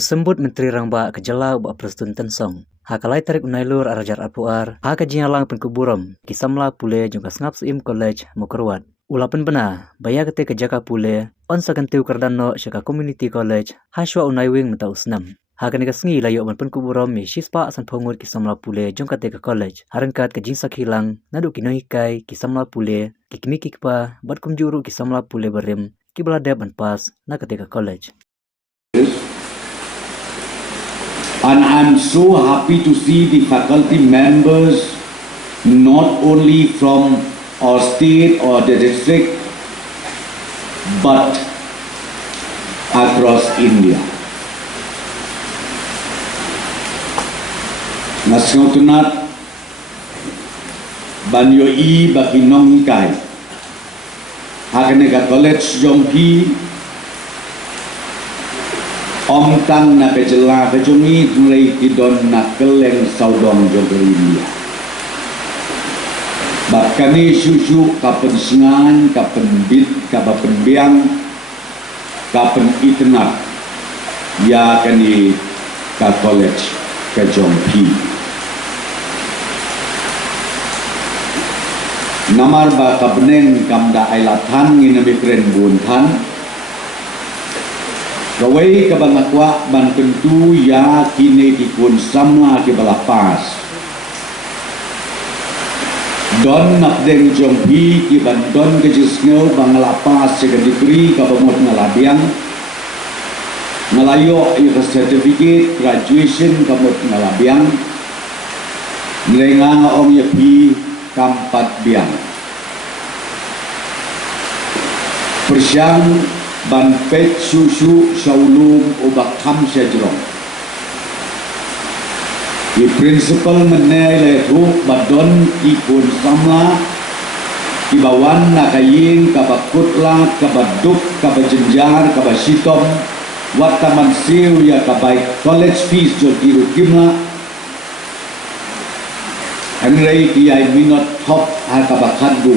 sembut Menteri Rangba kejala ubak Prestun Tensong. Hakalai tarik unailur arajar apuar, haka jingalang penkuburam, kisamla pule jungka sngap suim college mukerwat. Ulapan bena, baya kete kejaka pule, on sakantiu kardano syaka community college, haswa unaiwing menta usnam. Haka nika sengi layo man penkuburam mi shispa asan pongut kisamla pule jungka teka college. Harangkat kejingsak hilang, nadu kinohikai kisamla pule, kikmi kikpa, bat kumjuru kisamla pule berim, kibaladeb an pas, na ketika college. And I'm so happy to see the faculty members not only from our state or the district but across India. Nasional banyo I bakinong hikay. Hakanega college jompi Om tang na kejela kejungi tunai tidon na keleng saudong jogeria. Bakani susu kapen singan, kapen bit, kapen biang, kapen itenak. Ya kani ka college kejompi. Namar ba kabneng kamda ailatan nginamikren buntan. Kawai kabangakwa ban tentu ya kini kikun sama ke balapas. Don nakdeng jompi ki ban don kejisngeu bangalapas sega degree kabamot ngalabiang. Ngalayo i certificate graduation kabamot ngalabiang. Nrenga ong yapi kampat biang. Persyang ban pet susu saulum ubak kam sejrong. Di principal menai lehu badon ikun samla ibawan nakaying kabakutla kabaduk kabajenjar kabasitom wataman siu ya kabaik college fees jogiru kimla Henry kiai minot top hakabakadu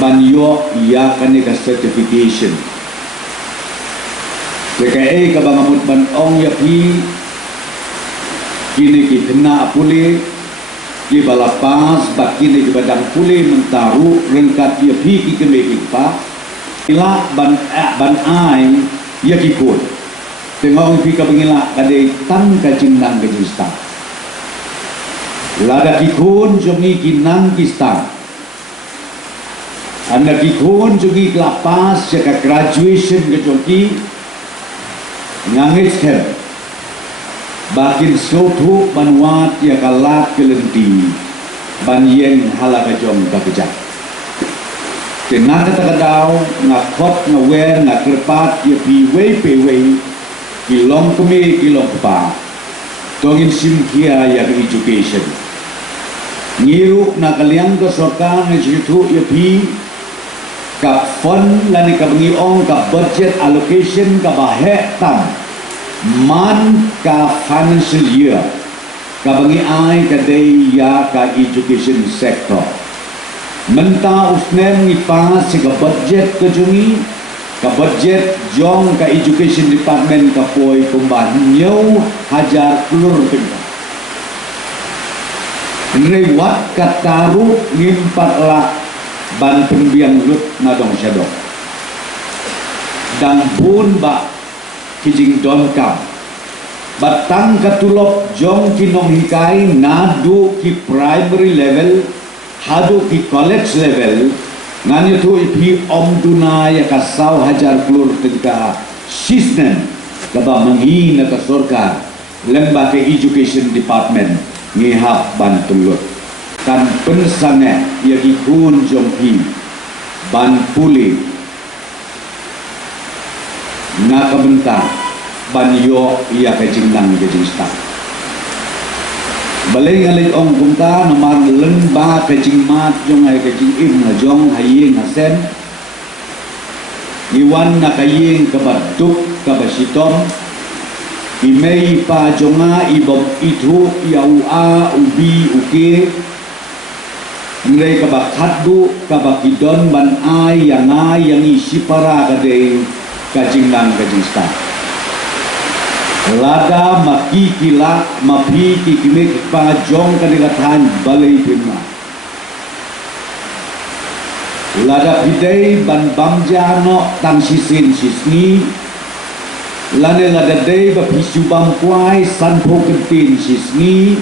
banyo ya kaneka certification. DKI kabangamut ban ong yapi kini kena pule ki balapas bakini ki badang pule mentaru rengkat yapi ki kemeki pa ila ban ai ya kipun tengok pi ka bangila kade tan ka jindang ke jista lada kikun jongi kinang kista anda kikun jogi kelapas jika graduation ke jogi ngangit hem bakin sotu banwat ya kalat kelenti banyeng hala kajong kakejak tenang kata kadau ngakot ngawer ngakerpat ya piwe pewe kilong keme kilong kepa tongin simkia ya ke education ngiru nakaliang ke soka ngejitu ya pi ka fund lani ka bengiong ka budget allocation ka bahe tam man ka financial year ka bengi ai ka day ya ka education sector menta usnem ni pas ka budget ka jungi ka budget jong ka education department ka poi kumban nyau hajar kelur tengah rewat kataru ngimpat la ban pembiang lut nadong syadong dan pun ba kijing don kam batang katulop jong kinong hikai nadu ki primary level hadu ki college level nganyo tu ipi om duna ya kasau hajar klur tengka sisnen kaba menghina ka sorka lembaga education department ngihap ban tulut kan pensane ya kikun jompi ban puli ngakabenta ban yo ya kejingdang kejingsta balai ngalai ong kumta nomar lemba kejingmat jong ay kejing im na jong haying hasen iwan nakaying kabaduk kabasitom imei pa jonga ibom itu yau a ubi uke nilai kabakadu kabakidon ban ai yang isi para kade kajinglang kajingsta lada maki kila mapi kikimik pangajong kanilatan balay pinma lada pidai ban bamja no tang sisin sisni lane lada day ba pisu bam kuai san po kentin sisni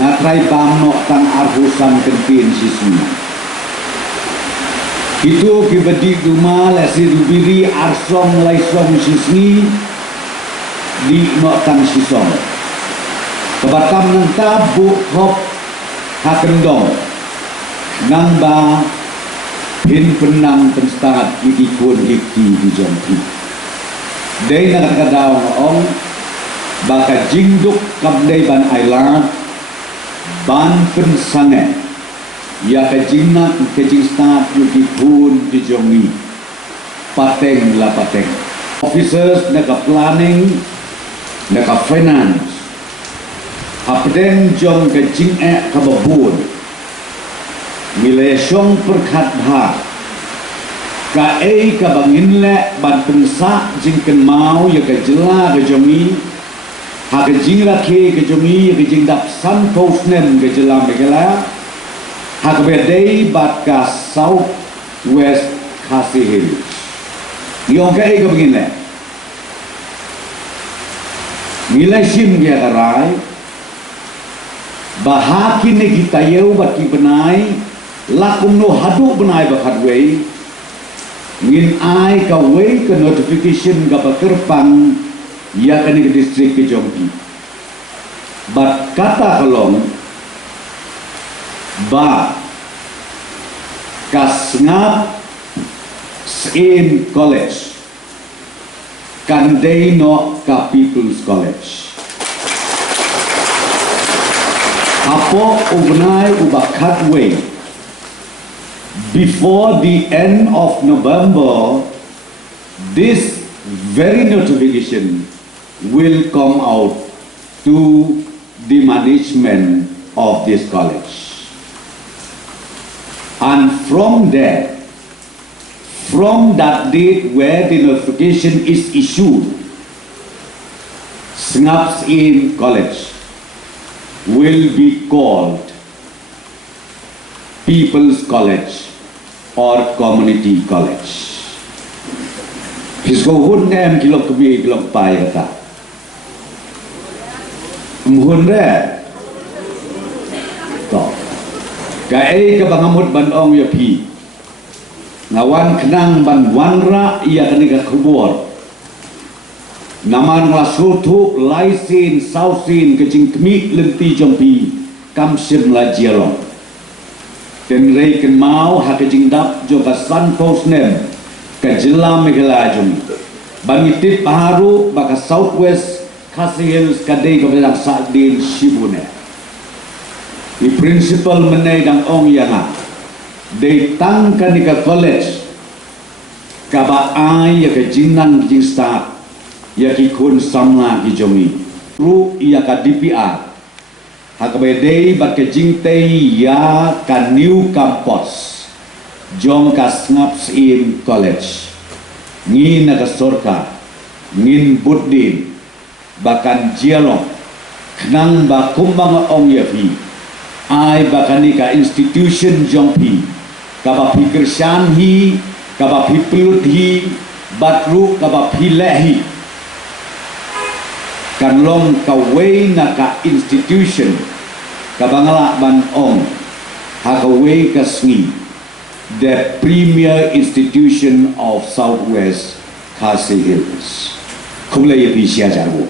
ngatrai bam no tang arhusan kentin sisni itu kibadi duma lasi dubiri arsong laisong sisni di no tang sisong kebatam nanta bu hop hakendong nang ba pin penang penstart ikikun hikti di jompi day nakakadaw ong baka jingduk kabday ban island ban pensange ya ka jingnak ke jing start ikikun di jomi pateng la pateng officers naka planning naka finance apden jong ke jing kababun milesyong perkat bha ka ka bangin le ban pensa jingken mau ya ka jela ke jomi ha ke jing rakhe ke jomi ya ke jing dap san posnem ke jela megala ha ke bedei bat ka south west Khasi Hills yong ka bangin le milesyim ya karai bahakin ne kita yeu bat ki benai lakum no hadu benai bakat wei ngin ai ka wei ke notification ga bakerpang ya kan ke distrik ke Jompi bat kata kalong ba kasngap in college kan they no ka people's college apo ugnai ubakat wei before the end of November, this very notification will come out to the management of this college. And from there, from that date where the notification is issued, Snaps in College will be called People's College or Community College. Fisko hun em kilok kebi kilok pai kata. Hun re. To. Kai ke bangamut ban ong ya pi. Ngawan kenang ban wanra ia kene ka kubur. Naman lasutu laisin sausin kecing kemi lenti jompi kamsim la jialong. Dan reiken mau hakajing dap joka san posnem ke jelam megalajum bangitip baharu baka southwest Khasi Hills kadai ke belang sadin shibune di principal menai dang ong yanga de tangkan ke college kaba ai ya ke jinan jing start ya ki kun samla ki jomi ru ya ka DPR hakabedei bakejingtei ya ka new campus jong ka Snaps in College ngin na ka sorka ngin buddin bakan jialong knang ba kumbang ong yafi ai bakani ka institution jong pi ka ba pikir shan hi ka ba pipelut hi batru ka ba pilehi kanlong ka way na ka institution kabangala ban ong hakaway kasngi the premier institution of Southwest Khasi Hills. Kumlay yapi siya jarwo.